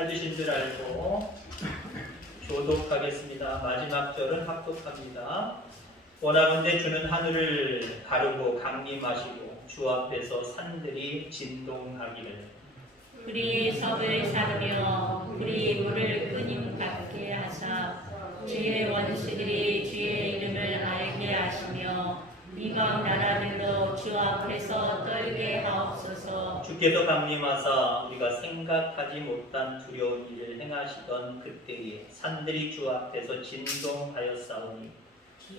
찾으신 줄 알고 교독하겠습니다. 마지막 절은 합독합니다. 원하건대 주는 하늘을 가르고 강림하시고 주 앞에서 산들이 진동하기를 우리 섭을 사르며 우리 물을 끊임 갖게 하사 주의 원수들이 주의 이름을 알게 하시며 이방 나라들도 주 앞에서 떨게 하옵소서. 주께서 강림하사 우리가 생각하지 못한 두려운 일을 행하시던 그때에 산들이 주 앞에서 진동하였사오니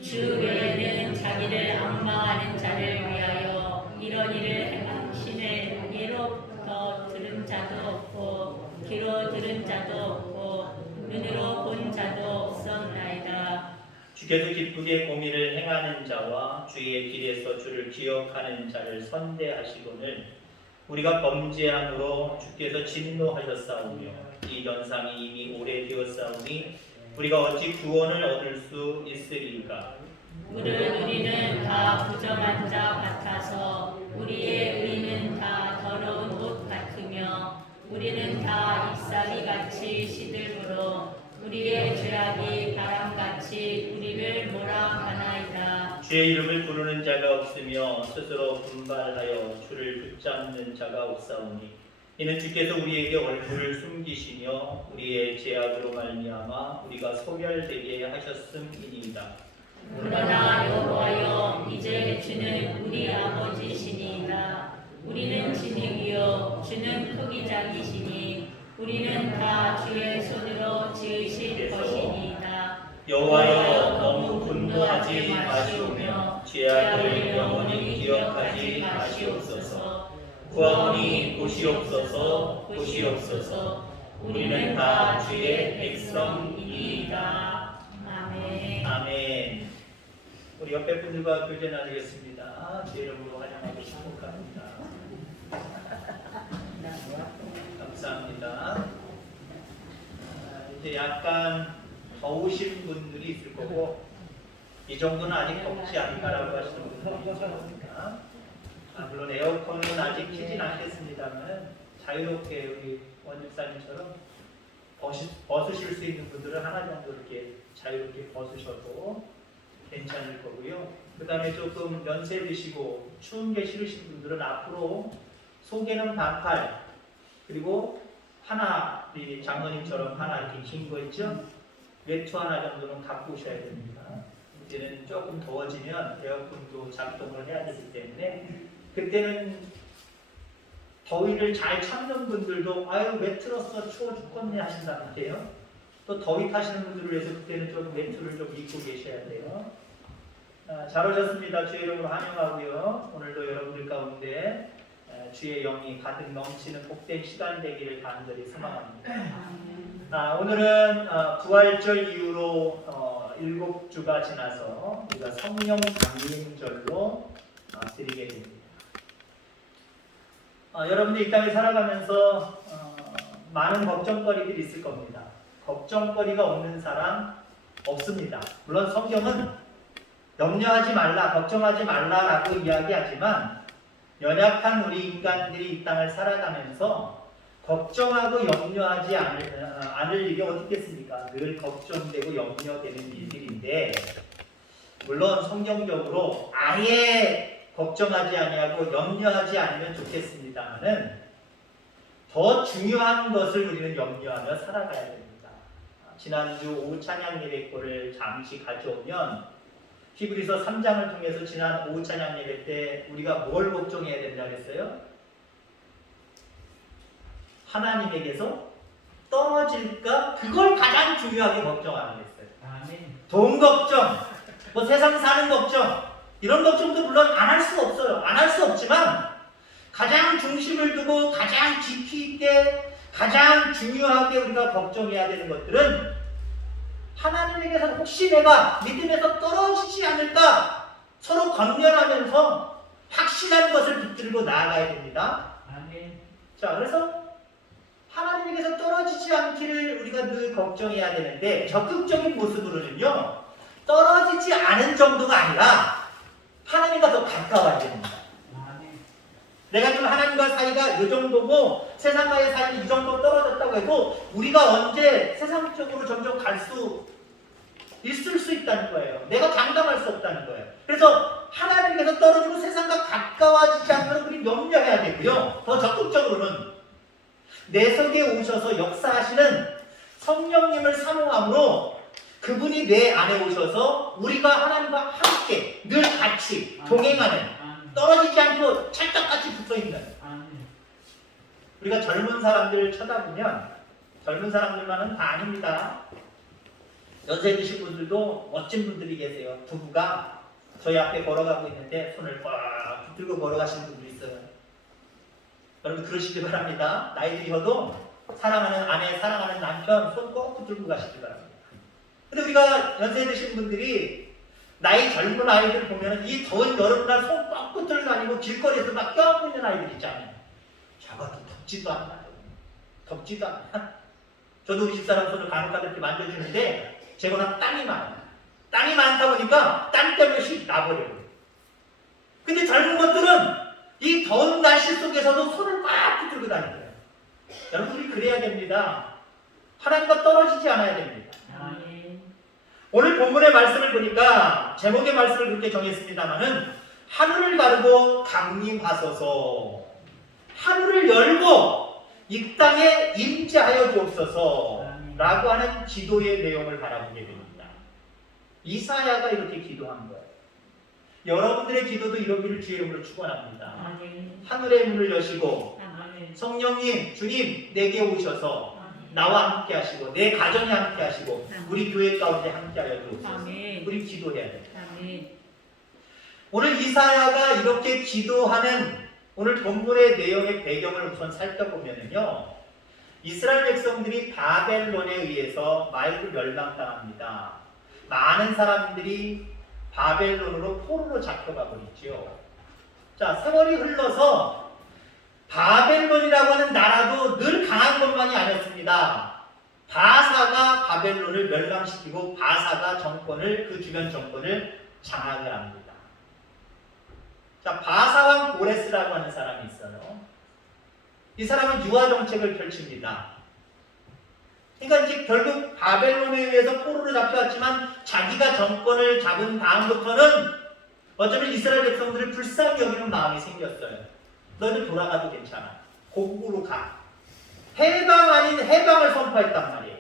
주 외에는 자기를 앙망하는 자를 위하여 이런 일을 행하시는 예로부터 들은 자도 없고 귀로 들은 자도 없고 눈으로 본 자도 없었나이다. 주께서 기쁘게 공의를 행하는 자와 주의 길에서 주를 기억하는 자를 선대하시거늘 우리가 범죄함으로 주께서 진노하셨사오며 이 연상이 이미 오래되었사오니 우리가 어찌 구원을 얻을 수 있으리까? 우리는 다 부정한 자 같아서 우리의 의는 다 더러운 옷 같으며 우리는 다 잎사귀 같이 시들므로 우리의 죄악이 바람같이 우리를 몰아가나이다. 주의 이름을 부르는 자가 없으며 스스로 분발하여 주를 붙잡는 자가 없사오니 이는 주께서 우리에게 얼굴을 숨기시며 우리의 죄악으로 말미암아 우리가 소멸되게 하셨음이니이다. 그러나 여호와여 이제 주는 우리 아버지시니이다. 우리는 진흙이요 주는 토기장이시니 우리는 다 주의 손으로 지으신 것이니이다. 여호와여 너무 분노하지 마시오며 죄악을 영원히 기억하지 마시옵소서. 구하오니 보시옵소서 보시옵소서. 우리는 다 주의 백성이니이다. 아멘. 아멘. 우리 옆에 분들과 교제 나누겠습니다. 제 이름으로 환영하고 축복합니다. 감사합니다. 이제 약간 더우신 분들이 있을 거고 이 정도는 아직 덥지 않다라고 하시는 분들이 있을 겁니다. 물론 에어컨은 아직 켜진 않겠습니다만 자유롭게 우리 원집사님처럼 벗으실 수 있는 분들은 하나 정도 이렇게 자유롭게 벗으셔도 괜찮을 거고요. 그 다음에 조금 연세 드시고 추운 게 싫으신 분들은 앞으로 속에는 반팔 그리고 하나 이 장모님처럼 하나 이렇게 긴 거 있죠? 외투 하나 정도는 갖고 오셔야 됩니다. 이제는 조금 더워지면 에어컨도 작동을 해야 되기 때문에 그때는 더위를 잘 참는 분들도 아유 왜 틀었어 추워 죽겠네 하신단 말이에요. 또 더위 타시는 분들을 위해서 그때는 좀 외투를 좀 입고 계셔야 돼요. 잘 오셨습니다. 주의 이름으로 환영하고요. 오늘도 여러분들 가운데 주의 영이 가득 넘치는 복된 시간 되기를 간절히 소망합니다. 오늘은 부활절 이후로 7주가 지나서 우리가 성령 강림절로 드리게 됩니다. 여러분들 이 땅을 살아가면서 많은 걱정거리들이 있을 겁니다. 걱정거리가 없는 사람 없습니다. 물론 성경은 염려하지 말라, 걱정하지 말라라고 이야기하지만 연약한 우리 인간들이 이 땅을 살아가면서 걱정하고 염려하지 않을 일이 어디 있겠습니까? 늘 걱정되고 염려되는 일들인데 물론 성경적으로 아예 걱정하지 아니하고 염려하지 않으면 좋겠습니다만은 더 중요한 것을 우리는 염려하며 살아가야 됩니다. 지난주 오후 찬양 예배 거를 잠시 가져오면 히브리서 3장을 통해서 지난 오후 찬양 예배 때 우리가 뭘 걱정해야 된다고 했어요? 하나님에게서 떨어질까? 그걸 가장 중요하게 걱정하는 거였어요. 돈 걱정, 뭐 세상 사는 걱정 이런 걱정도 물론 안 할 수 없어요. 안 할 수 없지만 가장 중심을 두고 가장 깊이 있게 가장 중요하게 우리가 걱정해야 되는 것들은 하나님에게서 혹시 내가 믿음에서 떨어지지 않을까 서로 건면하면서 확실한 것을 붙들고 나아가야 됩니다. 아멘. 자, 그래서 하나님에게서 떨어지지 않기를 우리가 늘 걱정해야 되는데 적극적인 모습으로는요 떨어지지 않은 정도가 아니라 하나님과 더 가까워야 됩니다. 내가 지금 하나님과 사이가 이 정도고 세상과의 사이는 이 정도 떨어졌다고 해도 우리가 언제 세상적으로 점점 갈 수 있을 수 있다는 거예요. 내가 장담할 수 없다는 거예요. 그래서 하나님께서 떨어지고 세상과 가까워지지 않도록 우리 염려해야 되고요. 더 적극적으로는 내 속에 오셔서 역사하시는 성령님을 사모함으로 그분이 내 안에 오셔서 우리가 하나님과 함께 늘 같이 동행하는, 떨어지지 않고 찰떡같이 붙어있는, 우리가 젊은 사람들 쳐다보면 젊은 사람들만은 다 아닙니다. 연세 드신 분들도 멋진 분들이 계세요. 부부가 저희 앞에 걸어가고 있는데 손을 꽉 붙들고 걸어가시는 분들이 있어요. 여러분 그러시기 바랍니다. 나이 드셔도 사랑하는 아내, 사랑하는 남편 손 꼭 붙들고 가시기 바랍니다. 근데 우리가 연세 드신 분들이 나이 젊은 아이들 보면 이 더운 여름날 손 꽉 붙들고 다니고 길거리에서 막 껴안고 있는 아이들 있잖아요. 저것도 덥지도 않아요. 덥지도 않아요. 저도 우리 집사람 손을 간혹가다 이렇게 만져주는데 제거나 땀이 많아요. 땀이 많다 보니까 땀 때문에 씩 나버려요. 근데 젊은 것들은 이 더운 날씨 속에서도 손을 꽉 붙들고 다니고요. 여러분 우리 그래야 됩니다. 하나님과 떨어지지 않아야 됩니다. 오늘 본문의 말씀을 보니까 제목의 말씀을 그렇게 정했습니다마는 하늘을 가르고 강림하소서, 하늘을 열고 이 땅에 임재하여 주옵소서 라고 하는 기도의 내용을 바라보게 됩니다. 이사야가 이렇게 기도한 거예요. 여러분들의 기도도 이러기를 주의 이름으로 축원합니다. 하늘의 문을 여시고 성령님, 주님 내게 오셔서 나와 함께 하시고 내 가정에 함께 하시고 우리 교회 가운데 함께 하여 주옵소서. 우리 기도해야 됩니다. 오늘 이사야가 이렇게 기도하는 오늘 본문의 내용의 배경을 우선 살펴보면요, 이스라엘 백성들이 바벨론에 의해서 마이로 멸망당합니다. 많은 사람들이 바벨론으로 포로로 잡혀가 버리죠. 자, 세월이 흘러서 바벨론이라고 하는 나라도 늘 강한 것만이 아니었습니다. 바사가 바벨론을 멸망시키고 바사가 정권을, 그 주변 정권을 장악을 합니다. 자, 바사왕 고레스라고 하는 사람이 있어요. 이 사람은 유화 정책을 펼칩니다. 그러니까 이제 결국 바벨론에 의해서 포로로 잡혀왔지만 자기가 정권을 잡은 다음부터는 어쩌면 이스라엘 백성들을 불쌍히 여기는 마음이 생겼어요. 너희들 돌아가도 괜찮아. 고국으로 가. 해방 아닌 해방을 선포했단 말이에요.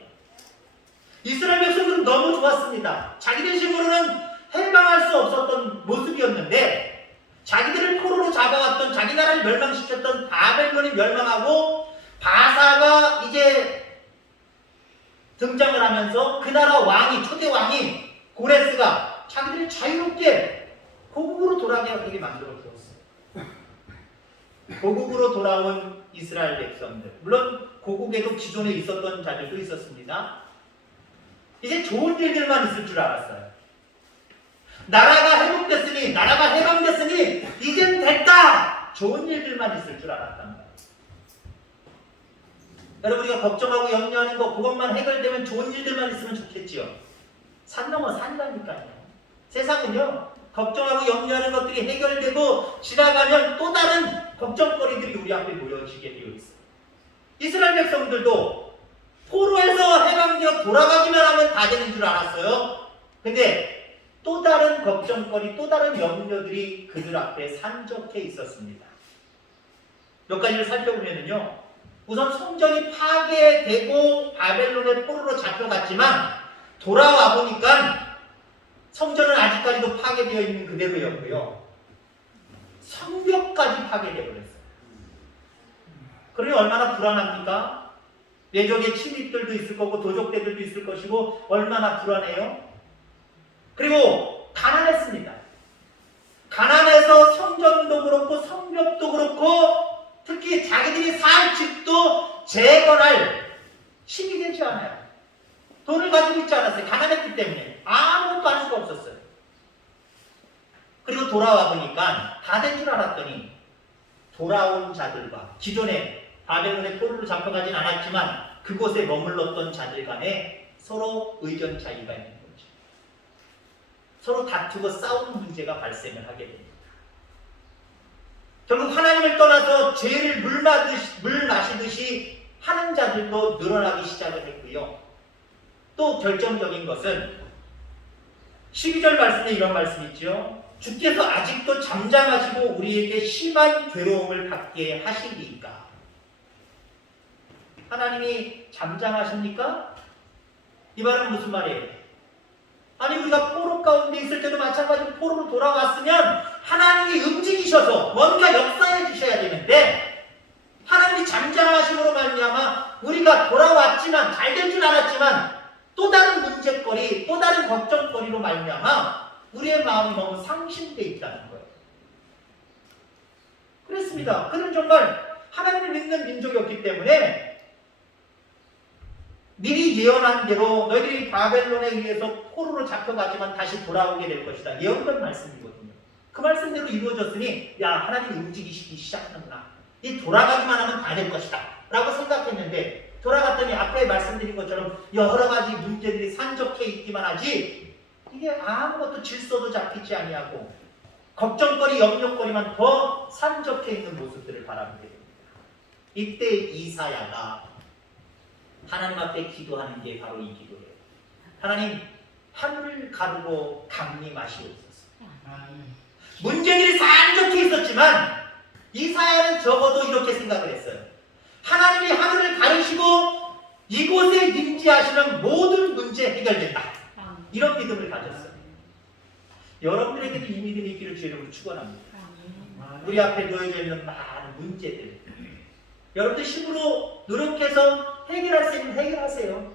이스라엘 백성들은 너무 좋았습니다. 자기들 식으로는 해방할 수 없었던 모습이었는데 자기들을 포로로 잡아왔던, 자기 나라를 멸망시켰던 바벨론이 멸망하고 바사가 이제 등장을 하면서 그 나라 왕이, 초대 왕이 고레스가 자기들을 자유롭게 고국으로 돌아가게 만들어 주었어요. 고국으로 돌아온 이스라엘 백성들, 물론 고국에도 기존에 있었던 자들도 있었습니다. 이제 좋은 일들만 있을 줄 알았어요. 나라가 회복됐으니, 나라가 해방됐으니 이젠 됐다! 좋은 일들만 있을 줄 알았단 말이에요. 여러분, 우리가 걱정하고 염려하는 거 그것만 해결되면 좋은 일들만 있으면 좋겠지요. 산 넘어 산다니까요. 세상은요, 걱정하고 염려하는 것들이 해결되고 지나가면 또 다른 걱정거리들이 우리 앞에 모여지게 되어 있어요. 이스라엘 백성들도 포로에서 해방되어 돌아가기만 하면 다 되는 줄 알았어요. 근데 또 다른 걱정거리, 또 다른 염려들이 그들 앞에 산적해 있었습니다. 몇 가지를 살펴보면요, 우선 성전이 파괴되고 바벨론의 포로로 잡혀갔지만 돌아와 보니까 성전은 아직까지도 파괴되어 있는 그대로였고요, 성벽까지 파괴되어 버렸어요. 그러니 얼마나 불안합니까? 외적의 침입들도 있을 거고 도적대들도 있을 것이고 얼마나 불안해요? 그리고 가난했습니다. 가난해서 성전도 그렇고 성벽도 그렇고 특히 자기들이 살 집도 재건할 힘이 되지 않아요. 돈을 가지고 있지 않았어요. 가난했기 때문에 아무것도 할 수가 없었어요. 그리고 돌아와 보니까 다 된 줄 알았더니 돌아온 자들과 기존에 바벨론의 포로로 잡혀가진 않았지만 그곳에 머물렀던 자들 간에 서로 의견 차이가 있는 거죠. 서로 다투고 싸우는 문제가 발생을 하게 됩니다. 결국 하나님을 떠나서 죄를 물 마시듯이 하는 자들도 늘어나기 시작을 했고요. 또 결정적인 것은 12절 말씀에 이런 말씀이 있죠. 주께서 아직도 잠잠하시고 우리에게 심한 괴로움을 받게 하시리이까. 하나님이 잠잠하십니까? 이 말은 무슨 말이에요? 아니 우리가 포로 가운데 있을 때도 마찬가지로 포로로 돌아왔으면 하나님이 움직이셔서 뭔가 역사해 주셔야 되는데 하나님이 잠잠하심으로 말미암아 우리가 돌아왔지만 잘 될 줄 알았지만 또 다른 문제거리, 또 다른 걱정거리로 말미암아 우리의 마음이 너무 상심되어 있다는 거예요. 그렇습니다. 그는 정말 하나님을 믿는 민족이었기 때문에 미리 예언한 대로 너희들이 바벨론에 의해서 포로로 잡혀가지만 다시 돌아오게 될 것이다. 예언된 말씀이거든요. 그 말씀대로 이루어졌으니 야 하나님이 움직이시기 시작하는구나. 이 돌아가기만 하면 다 될 것이다. 라고 생각했는데 돌아갔더니 앞에 말씀드린 것처럼 여러 가지 문제들이 산적해 있기만 하지 이게 아무것도 질서도 잡히지 아니하고 걱정거리, 염려거리만 더 산적해 있는 모습들을 바라보게 됩니다. 이때 이사야가 하나님 앞에 기도하는 게 바로 이 기도예요. 하나님, 하늘을 가르고 강림하시옵소서. 문제들이 산적해 있었지만 이사야는 적어도 이렇게 생각을 했어요. 하나님이 하늘을 가르시고 이곳에 임재하시는 모든 문제 해결된다. 이런 믿음을 가졌어요. 여러분들에게도 이 믿음이 있기를 주의 이름으로 축원합니다. 우리 앞에 놓여져 있는 많은 문제들 여러분들 힘으로 노력해서 해결할 수 있는 해결하세요.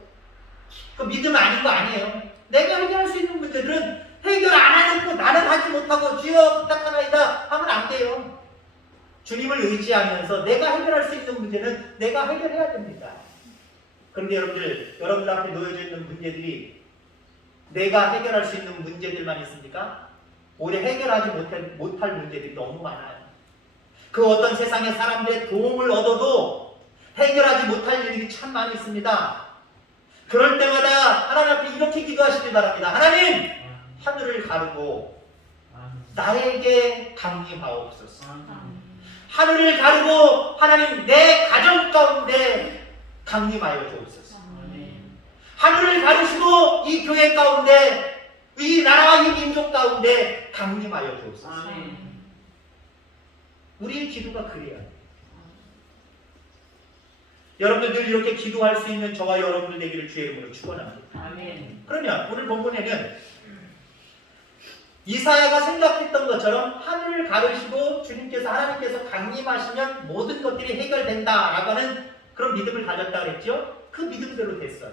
그 믿음 아닌 거 아니에요. 내가 해결할 수 있는 문제들은 해결 안 해놓고 나는 하지 못하고 주여 부탁하나이다 하면 안 돼요. 주님을 의지하면서 내가 해결할 수 있는 문제는 내가 해결해야 됩니다. 그런데 여러분들 앞에 놓여져 있는 문제들이 내가 해결할 수 있는 문제들만 있습니까? 오히려 해결하지 못할 문제들이 너무 많아요. 그 어떤 세상의 사람들의 도움을 얻어도 해결하지 못할 일들이 참 많이 있습니다. 그럴 때마다 하나님 앞에 이렇게 기도하시기 바랍니다. 하나님, 하늘을 가르고 나에게 강림하옵소서. 하늘을 가르고 하나님 내 가정 가운데 강림하여 주옵소서. 하늘을 가르시고 이 교회 가운데 이 나라와 이 민족 가운데 강림하여 주옵소서. 우리의 기도가 그래야 돼요. 여러분들 늘 이렇게 기도할 수 있는 저와 여러분들 되기를 주의 이름으로 축원합니다. 그러면 오늘 본문에는 이사야가 생각했던 것처럼 하늘을 가르시고 주님께서 하나님께서 강림하시면 모든 것들이 해결된다라고 하는 그런 믿음을 가졌다 그랬죠? 그 믿음대로 됐어요.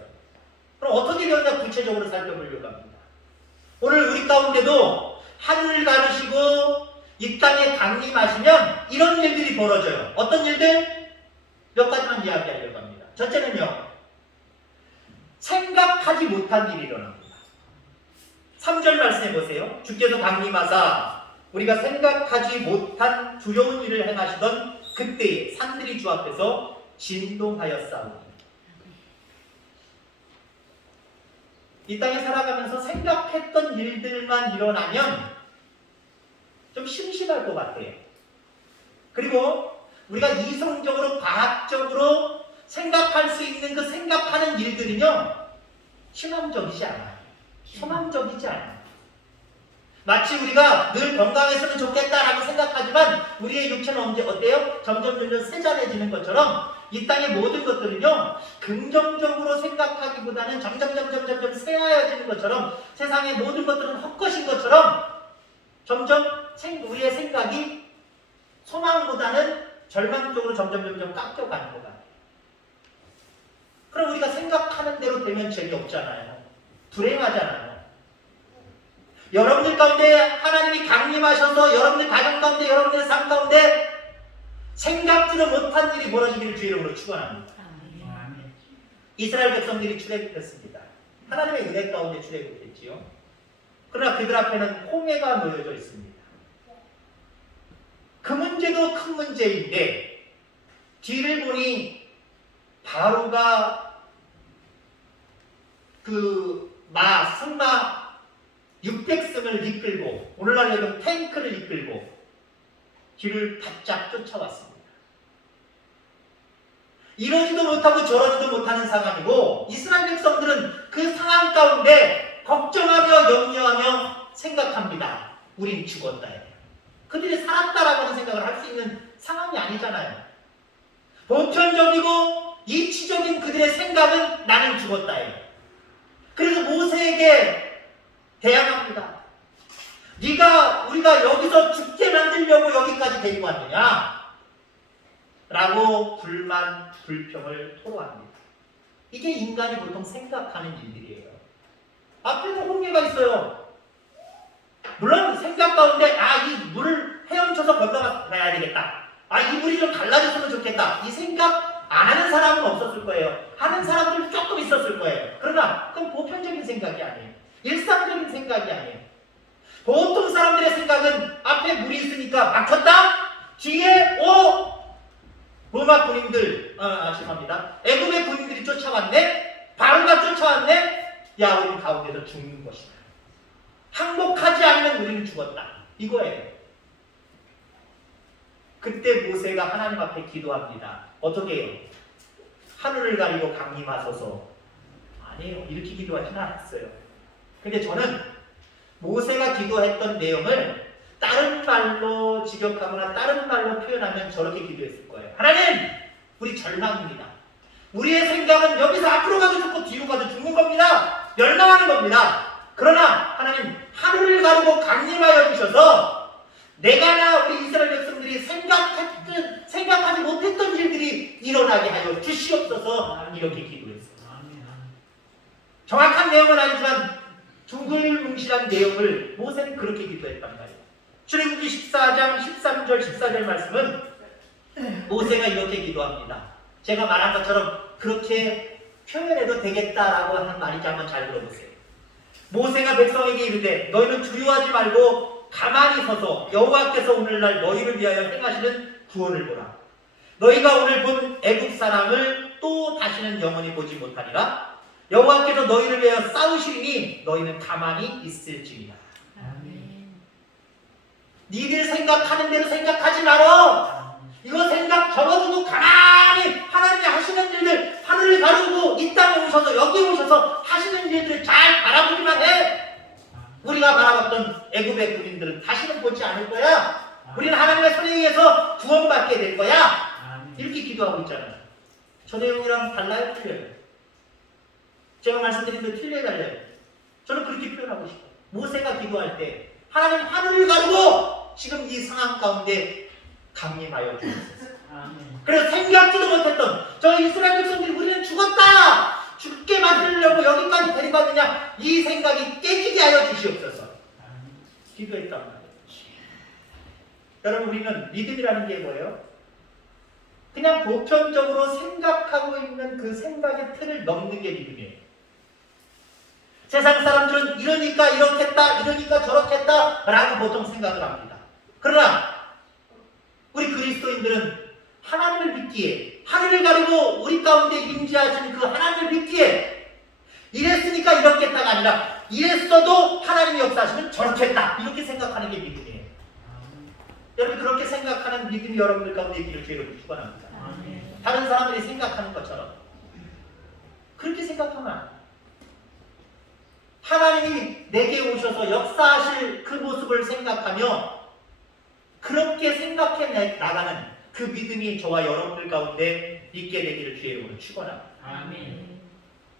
그럼 어떻게 되었냐 구체적으로 살펴보려고 합니다. 오늘 우리 가운데도 하늘을 가르시고 이 땅에 강림하시면 이런 일들이 벌어져요. 어떤 일들? 몇 가지만 이야기하려고 합니다. 첫째는요, 생각하지 못한 일이 일어납니다. 3절 말씀해 보세요. 주께서 강림하사 우리가 생각하지 못한 두려운 일을 행하시던 그때에 산들이 주 앞에서 진동하였사오니. 이 땅에 살아가면서 생각했던 일들만 일어나면 좀 심심할 것 같아요. 그리고 우리가 이성적으로 과학적으로 생각할 수 있는 그 생각하는 일들은요 희망적이지 않아요. 소망적이지 않아요. 마치 우리가 늘 건강했으면 좋겠다라고 생각하지만 우리의 육체는 언제 어때요? 점점 세잔해지는 것처럼 이 땅의 모든 것들은요 긍정적으로 생각하기보다는 점점 새하얘지는 것처럼 세상의 모든 것들은 헛것인 것처럼 점점 우리의 생각이 소망보다는 절망 쪽으로 점점 깎여가는 것 같아요. 그럼 우리가 생각하는 대로 되면 재미없잖아요. 불행하잖아요. 여러분들 가운데 하나님이 강림하셔서 여러분들 가정 가운데 여러분들의 삶 가운데 생각지도 못한 일이 벌어지기를 주의 이름으로 축원합니다. 이스라엘 백성들이 출애굽했습니다. 하나님의 은혜 가운데 출애굽했지요. 그러나 그들 앞에는 홍해가 놓여져 있습니다. 그 문제도 큰 문제인데 뒤를 보니 바로가 그 승마 600승을 이끌고 오늘날 여기 탱크를 이끌고 뒤를 바짝 쫓아왔습니다. 이러지도 못하고 저러지도 못하는 상황이고 이스라엘 백성들은 그 상황 가운데 걱정하며 염려하며 생각합니다. 우린 죽었다. 그들이 살았다라고 하는 생각을 할 수 있는 상황이 아니잖아요. 보편적이고 이치적인 그들의 생각은 나는 죽었다. 그래서 모세에게 대항합니다. 네가 우리가 여기서 죽게 만들려고 여기까지 데리고 왔느냐? 라고 불만, 불평을 토로합니다. 이게 인간이 보통 생각하는 일들이에요. 앞에는 홍해가 있어요. 물론 생각 가운데 이 물을 헤엄쳐서 건너가야 되겠다. 이 물이 좀 갈라졌으면 좋겠다. 이 생각 안 하는 사람은 없었을 거예요. 하는 사람들은 조금 있었을 거예요. 그러나 그건 보편적인 생각이 아니에요. 일상적인 생각이 아니에요. 보통 사람들의 생각은 앞에 물이 있으니까 막혔다? 뒤에 로마 군인들, 죄송합니다. 애굽의 군인들이 쫓아왔네? 바로가 쫓아왔네? 야, 우리는 가운데서 죽는 것이다. 항복하지 않으면 우리는 죽었다. 이거예요. 그때 모세가 하나님 앞에 기도합니다. 어떻게 해요? 하늘을 가리고 강림하소서. 아니에요. 이렇게 기도하지는 않았어요. 근데 저는 모세가 기도했던 내용을 다른 말로 직역하거나 다른 말로 표현하면 저렇게 기도했을 거예요. 하나님! 우리 절망입니다. 우리의 생각은 여기서 앞으로 가도 죽고 뒤로 가도 죽는 겁니다. 멸망하는 겁니다. 그러나 하나님 하늘을 가르고 강림하여 주셔서 내가나 우리 이스라엘 백성들이 생각하지 못했던 일들이 일어나게 하여 주시옵소서. 이렇게 기도했어요. 정확한 내용은 아니지만 두글뭉실한 내용을 모세는 그렇게 기도했단 말이에요. 출애굽기 14장 13절 14절 말씀은 모세가 이렇게 기도합니다. 제가 말한 것처럼 그렇게 표현해도 되겠다라고 하는 말인지 한번 잘 들어보세요. 모세가 백성에게 이르되 너희는 두려워하지 말고 가만히 서서 여호와께서 오늘날 너희를 위하여 행하시는 구원을 보라. 너희가 오늘 본 애굽 사람을 또 다시는 영원히 보지 못하리라. 여호와께서 너희를 위하여 싸우시리니 너희는 가만히 있을지니라. 니들 생각하는 대로 생각하지 말어. 이거 생각 접어두고 가만히 하나님이 하시는 일들, 하늘을 가르고 이 땅에 오셔서 여기 오셔서 하시는 일들을 잘 바라보기만 해. 우리가 바라봤던 애굽의 군인들은 다시는 보지 않을 거야. 우리는 하나님의 손에 의해서 구원받게 될 거야. 이렇게 기도하고 있잖아요. 저 내용이랑 달라요? 틀려요? 제가 말씀드린 대로 틀려요? 달라요? 저는 그렇게 표현하고 싶어요. 모세가 기도할 때 하나님 하늘을 가르고 지금 이 상황 가운데 강림하여 주옵소서. 그래서 생각지도 못했던 저 이스라엘 백성들이 우리는 죽었다! 죽게 만들려고 여기까지 데리고 왔느냐? 이 생각이 깨지게 하여 주시옵소서. 기도했단 말이에요. 여러분, 우리는 믿음이라는 게 뭐예요? 그냥 보편적으로 생각하고 있는 그 생각의 틀을 넘는 게 믿음이에요. 세상 사람들은 이러니까 이렇겠다, 이러니까 저렇겠다 라고 보통 생각을 합니다. 그러나 우리 그리스도인들은 하나님을 믿기에, 하늘을 가리고 우리 가운데 임재하신 그 하나님을 믿기에 이랬으니까 이렇겠다가 아니라 이랬어도 하나님이 역사하시면 저렇겠다, 이렇게 생각하는 게 믿음이에요. 여러분, 그렇게 생각하는 믿음이 여러분들 가운데 있기를 주의 이름으로 축원합니다. 다른 사람들이 생각하는 것처럼 그렇게 생각하면 안 돼요. 하나님이 내게 오셔서 역사하실 그 모습을 생각하며 그렇게 생각해 나가는 그 믿음이 저와 여러분들 가운데 있게 되기를 주의 이름으로 축원합니다. 아멘.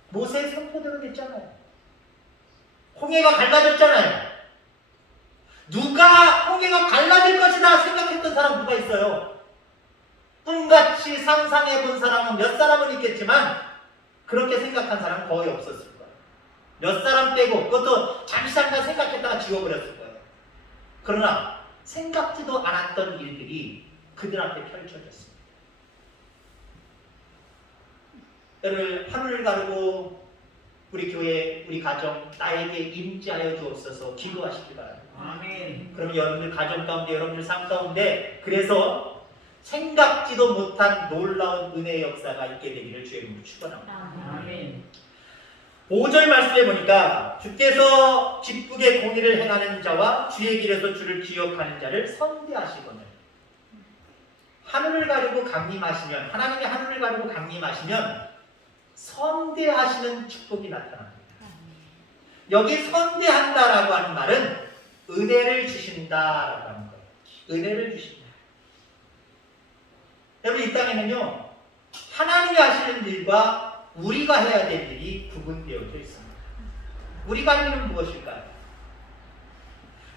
모세의 선포대로 됐잖아요. 홍해가 갈라졌잖아요. 누가 홍해가 갈라질 것이다 생각했던 사람 누가 있어요? 꿈같이 상상해 본 사람은 몇 사람은 있겠지만 그렇게 생각한 사람은 거의 없었을 거예요. 몇 사람 빼고 그것도 잠시 잠깐 생각했다가 지워버렸을 거예요. 그러나 생각지도 않았던 일들이 그들 앞에 펼쳐졌습니다. 여러분, 하늘을 가르고 우리 교회, 우리 가정, 나에게 임재하여 주옵소서 기도하시기 바랍니다. 아멘. 그러면 여러분들 가정 가운데, 여러분들 삶 가운데 그래서 생각지도 못한 놀라운 은혜의 역사가 있게 되기를 주의 이름으로 축원합니다. 아멘. 5절 말씀에 보니까 주께서 기쁘게 공의를 행하는 자와 주의 길에서 주를 기억하는 자를 선대하시거늘. 하늘을 가리고 강림하시면, 하나님이 하늘을 가리고 강림하시면 선대하시는 축복이 나타납니다. 여기 선대한다라고 하는 말은 은혜를 주신다라고 하는 거예요. 은혜를 주신다. 여러분, 이 땅에는요, 하나님이 하시는 일과 우리가 해야 될 일이 구분되어져 있습니다. 우리가 할 일은 무엇일까요?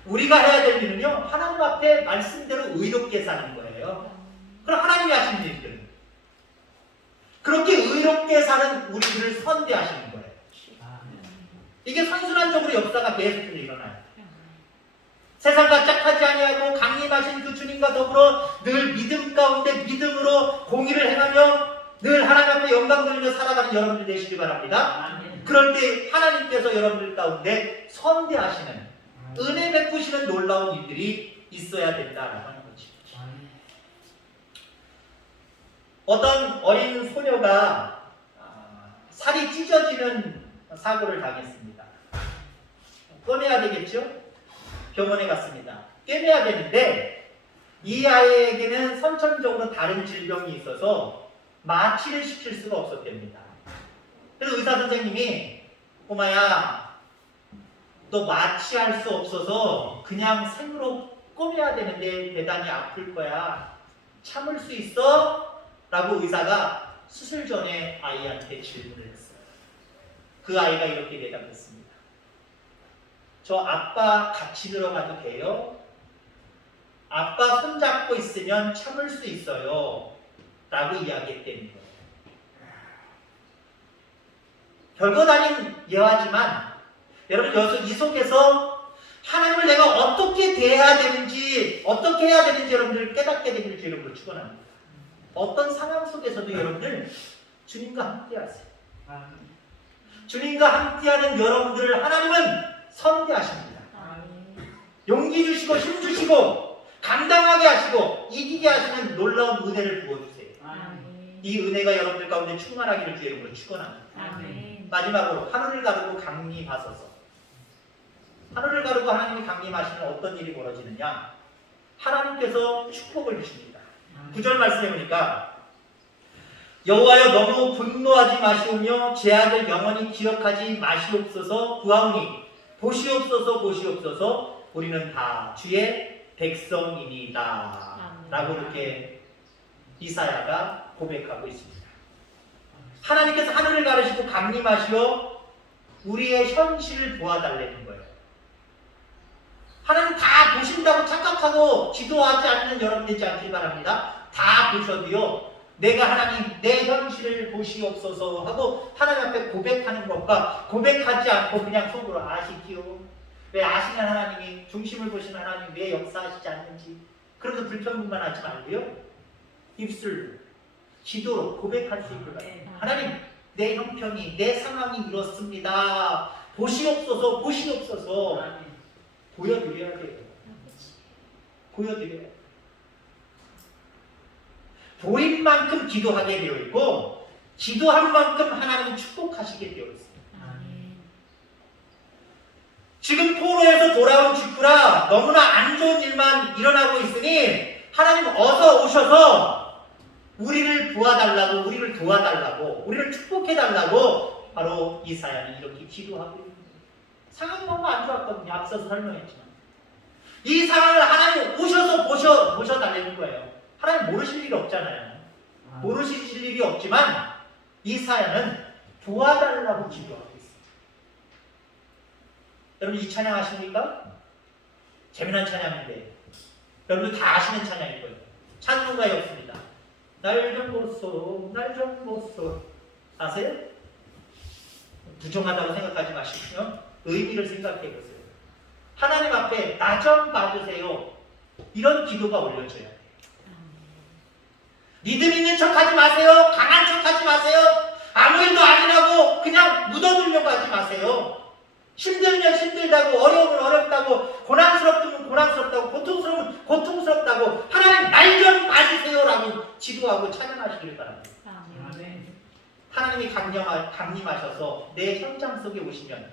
우리가 해야 될 일은요, 하나님 앞에 말씀대로 의롭게 사는 거예요. 그럼 하나님이 하시는 일들은 그렇게 의롭게 사는 우리들을 선대하시는 거예요. 이게 선순환적으로 역사가 계속해서 일어나요. 세상과 짝하지 아니하고 강림하신 그 주님과 더불어 늘 믿음 가운데 믿음으로 공의를 행하며 늘 하나님 앞에 영광 돌리며 살아가는 여러분들 되시기 바랍니다. 그럴 때 하나님께서 여러분들 가운데 선대하시는, 은혜 베푸시는 놀라운 일들이 있어야 된다라고 하는 거죠. 어떤 어린 소녀가 살이 찢어지는 사고를 당했습니다. 꺼내야 되겠죠? 병원에 갔습니다. 꿰매야 되는데 이 아이에게는 선천적으로 다른 질병이 있어서 마취를 시킬 수가 없었답니다. 그래서 의사 선생님이 꼬마야, 너 마취할 수 없어서 그냥 생으로 꿰매야 되는데 대단히 아플 거야. 참을 수 있어? 라고 의사가 수술 전에 아이한테 질문을 했어요. 그 아이가 이렇게 대답했습니다. 저 아빠 같이 들어가도 돼요? 아빠 손잡고 있으면 참을 수 있어요. 라고 이야기했다는 거예요. 별것 아닌 예화지만 여러분, 이 속에서 하나님을 내가 어떻게 대해야 되는지, 어떻게 해야 되는지 여러분들 깨닫게 되기를 주님으로 축원합니다. 어떤 상황 속에서도 여러분들 주님과 함께 하세요. 주님과 함께하는 여러분들을 하나님은 선대하십니다. 용기 주시고 힘 주시고 감당하게 하시고 이기게 하시는 놀라운 은혜를 부어주세요. 이 은혜가 여러분들 가운데 충만하기를 주의 이름으로 축원합니다. 마지막으로 하늘을 가르고 강림하소서. 하늘을 가르고 하나님이 강림하시는 어떤 일이 벌어지느냐? 하나님께서 축복을 주십니다. 9절 말씀해 보니까 여호와여 너무 분노하지 마시오며 죄악을 영원히 기억하지 마시옵소서. 구하오니 보시옵소서 보시옵소서 우리는 다 주의 백성이니이다 라고 이렇게 이사야가 고백하고 있습니다. 하나님께서 하늘을 가르시고 강림하시어 우리의 현실을 보아달라는 거예요. 하나님 다 보신다고 착각하고 기도하지 않는 여러분 되지 않길 바랍니다. 다 보셔도요, 내가 하나님 내 현실을 보시옵소서 하고 하나님 앞에 고백하는 것과 고백하지 않고 그냥 속으로 아시기요, 왜 아시는 하나님이, 중심을 보시는 하나님 왜 역사하시지 않는지 그래도 불평만 하지 말고요, 입술로 기도로 고백할 수 있을 거예요. 하나님 내 형편이, 내 상황이 이렇습니다. 보시옵소서 보시옵소서 보여드려야 돼요. 보여드려야 돼요. 보인 만큼 기도하게 되어 있고 기도한 만큼 하나님은 축복하시게 되어 있습니다. 지금 포로에서 돌아온 직후라 너무나 안 좋은 일만 일어나고 있으니 하나님 어서 오셔서 우리를 도와달라고, 우리를 도와달라고, 우리를 축복해달라고 바로 이사야는 이렇게 기도하고 있습니다. 상황이 너무 안 좋았거든요. 앞서서 설명했지만 이 상황을 하나님 오셔서 보셔달라는 거예요. 하나님 모르실 일이 없잖아요. 모르실 일이 없지만 이사야는 도와달라고 기도하고 있어요. 여러분 이 찬양 아십니까? 재미난 찬양인데 여러분들 다 아시는 찬양일 거예요. 찬송가에 없습니다. 날 좀 보소, 날 좀 보소. 아세요? 부정하다고 생각하지 마시고요, 의미를 생각해 보세요. 하나님 앞에 나 좀 봐주세요. 이런 기도가 올려져야 돼요. 믿음 있는 척 하지 마세요. 강한 척 하지 마세요. 아무 일도 아니라고 그냥 묻어두려고 하지 마세요. 힘들면 힘들다고, 어려우면 어렵다고, 고난스럽다면 고난스럽다고, 고통스러우면 고통스럽다고 하나님 날 좀 봐주세요 라고 기도하고 찬양하시길 바랍니다. 하나님이 강림하셔서 내 현장 속에 오시면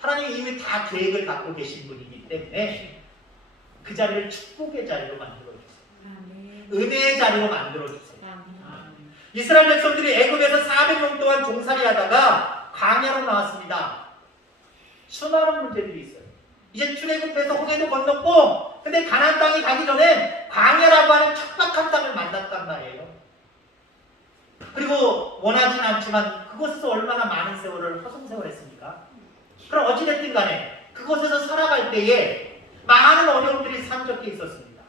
하나님이 이미 다 계획을 갖고 계신 분이기 때문에 그 자리를 축복의 자리로 만들어주세요. 은혜의 자리로 만들어주세요. 이스라엘 백성들이 애굽에서 400년 동안 종살이 하다가 광야로 나왔습니다. 수많은 문제들이 있어요. 이제 출애굽해서 홍해도 건넜고, 근데 가나안 땅에 가기 전에 광야라고 하는 척박한 땅을 만났단 말이에요. 그리고 원하진 않지만 그곳에서 얼마나 많은 세월을 허송세월했습니까? 그럼 어찌됐든 간에 그곳에서 살아갈 때에 많은 어려움들이 산적해 있었습니다.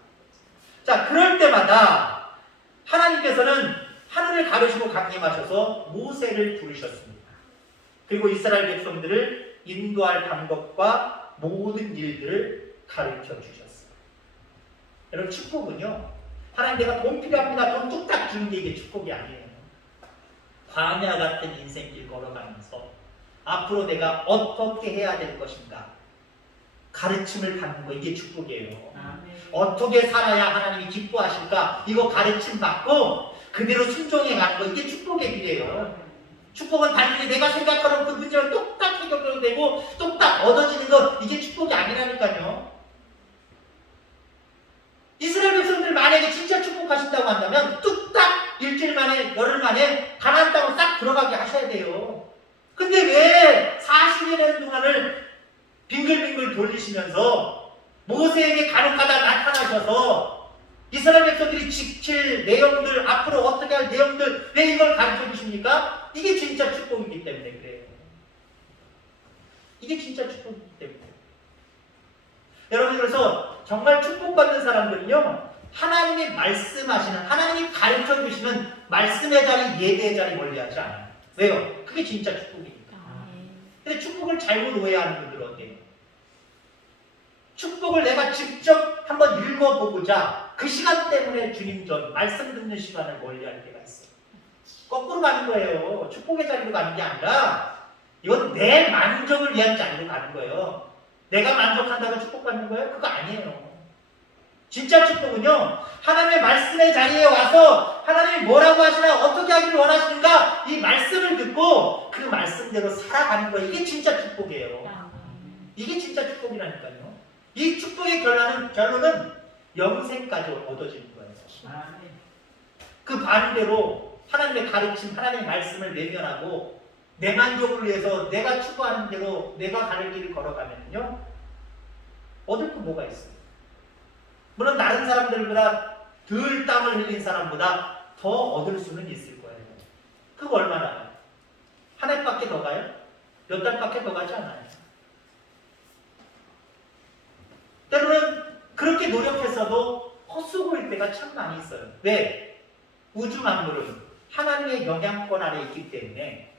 자, 그럴 때마다 하나님께서는 하늘을 가르시고 강림하셔서 모세를 부르셨습니다. 그리고 이스라엘 백성들을 인도할 방법과 모든 일들을 가르쳐 주셨어요. 여러분, 축복은요, 하나님 내가 돈 필요합니다, 돈 뚝딱 주는 게 이게 축복이 아니에요. 광야 같은 인생길 걸어가면서 앞으로 내가 어떻게 해야 될 것인가 가르침을 받는 거, 이게 축복이에요. 어떻게 살아야 하나님이 기뻐하실까, 이거 가르침 받고 그대로 순종해 가는 거, 이게 축복의 길이에요. 축복은 단순히 내가 생각하는 그 문제를 똑딱 해결해도 되고 똑딱 얻어지는 거, 이게 축복이 아니라니까요. 이스라엘 백성들 만약에 진짜 축복하신다고 한다면 뚝딱 일주일 만에, 열흘 만에 가나안 땅으로 싹 들어가게 하셔야 돼요. 근데 왜 40년의 동안을 빙글빙글 돌리시면서 모세에게 간혹가다 나타나셔서 이스라엘 백성들이 지킬 내용들, 앞으로 어떻게 할 내용들, 왜 이걸 가르쳐 주십니까? 이게 진짜 축복이기 때문에 그래요. 이게 진짜 축복이기 때문에. 여러분, 그래서 정말 축복받는 사람들은요, 하나님이 말씀하시는, 하나님이 가르쳐 주시는 말씀의 자리, 예배의 자리 멀리하지 않아요. 왜요? 그게 진짜 축복이니까. 근데 축복을 잘못 오해하는 분들은 어때요? 축복을 내가 직접 한번 읽어보고자 그 시간 때문에 주님 전 말씀 듣는 시간을 멀리할 때가 있어요. 거꾸로 가는 거예요. 축복의 자리로 가는 게 아니라 이건 내 만족을 위한 자리로 가는 거예요. 내가 만족한다고 축복받는 거예요? 그거 아니에요. 진짜 축복은요, 하나님의 말씀의 자리에 와서 하나님이 뭐라고 하시나, 어떻게 하기를 원하시는가, 이 말씀을 듣고 그 말씀대로 살아가는 거예요. 이게 진짜 축복이에요. 이게 진짜 축복이라니까요. 이 축복의 결론은 영생까지 얻어지는 거예요. 그 반대로 하나님의 가르침, 하나님의 말씀을 외면하고 내 만족을 위해서 내가 추구하는 대로 내가 가는 길을 걸어가면요, 얻을 거 뭐가 있어요? 물론 다른 사람들보다 덜 땀을 흘린 사람보다 더 얻을 수는 있을 거예요. 그거 얼마나? 한 해밖에 더 가요? 몇 달밖에 더 가지 않아요. 때로는 그렇게 노력했어도 헛수고일 때가 참 많이 있어요. 왜? 우주 만물은 하나님의 영향권 아래 있기 때문에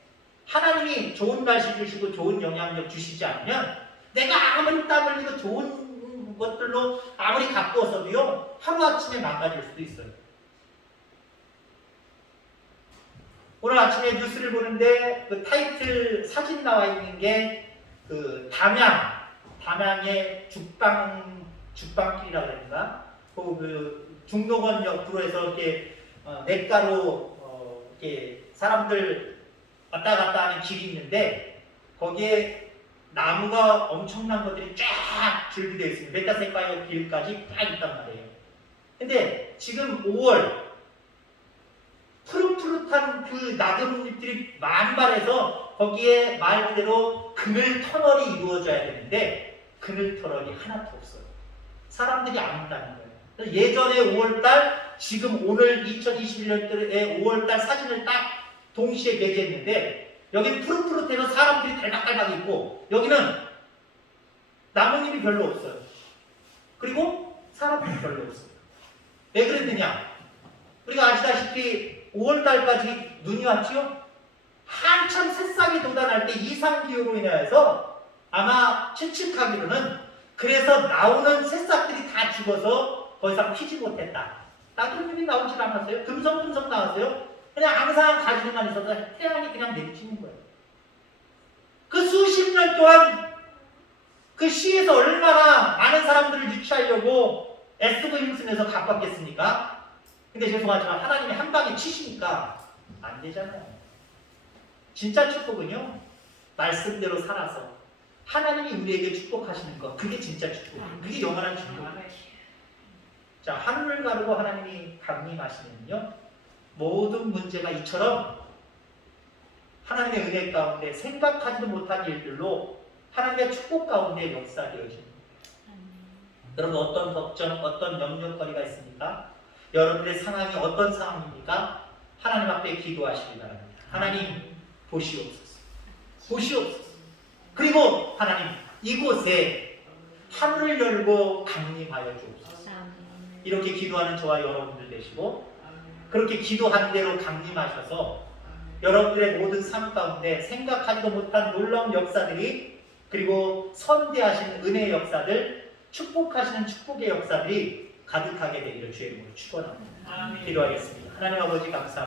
하나님이 좋은 날씨 주시고 좋은 영향력 주시지 않으면 내가 아무리 땀 흘리고 좋은 것들로 아무리 가꾸어서도요, 하루아침에 망가질 수도 있어요. 오늘 아침에 뉴스를 보는데 그 타이틀 사진 나와 있는 게 그 담양의 죽방길이라고 그랬나? 그 중록원 옆으로 해서 이렇게 냇가로 이렇게 사람들 왔다 갔다 하는 길이 있는데 거기에 나무가 엄청난 것들이 쫙 줄기되어 있습니다. 메타세카이어 길까지 딱 있단 말이에요. 근데 지금 5월 푸릇푸릇한 그 나뭇잎들이 만발해서 거기에 말 그대로 그늘 터널이 이루어져야 되는데 그늘 터널이 하나도 없어요. 사람들이 안 온다는 거예요. 예전에 5월달, 지금 오늘 2021년도에 5월달 사진을 딱 동시에 게재했는데 여기는 푸릇푸릇해서 사람들이 달박달박 있고 여기는 나뭇잎이 별로 없어요. 그리고 사람들이 별로 없어요. 왜 그랬느냐? 우리가 아시다시피 5월달까지 눈이 왔지요? 한참 새싹이 돋아날 때 이상기후로 인해서 아마 추측하기로는 그래서 나오는 새싹들이 다 죽어서 더 이상 피지 못했다. 나트륨이 나오질 않았어요. 금성금성 나왔어요. 그냥 항상 가지만 있어서 태양이 그냥 내리치는 거예요. 그 수십 년 동안 그 시에서 얼마나 많은 사람들을 유치하려고 애쓰고 힘쓰면서 가꿨겠습니까? 근데 죄송하지만 하나님이 한 방에 치시니까 안 되잖아요. 진짜 축복은요, 말씀대로 살아서 하나님이 우리에게 축복하시는 것, 그게 진짜 축복이에요. 그게 영원한 축복이에요. 자, 하늘을 가르고 하나님이 강림하시면요, 모든 문제가 이처럼 하나님의 은혜 가운데 생각하지도 못한 일들로 하나님의 축복 가운데 역사되어집니다. 여러분, 어떤 걱정, 어떤 염려거리가 있습니까? 여러분의 상황이 어떤 상황입니까? 하나님 앞에 기도하시기 바랍니다. 하나님 보시옵소서. 보시옵소서. 그리고 하나님, 이곳에 하늘을 열고 강림하여 주옵소서. 이렇게 기도하는 저와 여러분들 되시고, 그렇게 기도한 대로 강림하셔서 여러분들의 모든 삶 가운데 생각하지도 못한 놀라운 역사들이, 그리고 선대하시는 은혜의 역사들, 축복하시는 축복의 역사들이 가득하게 되기를 주의 이름으로 축원합니다. 기도하겠습니다. 하나님 아버지 감사합니다.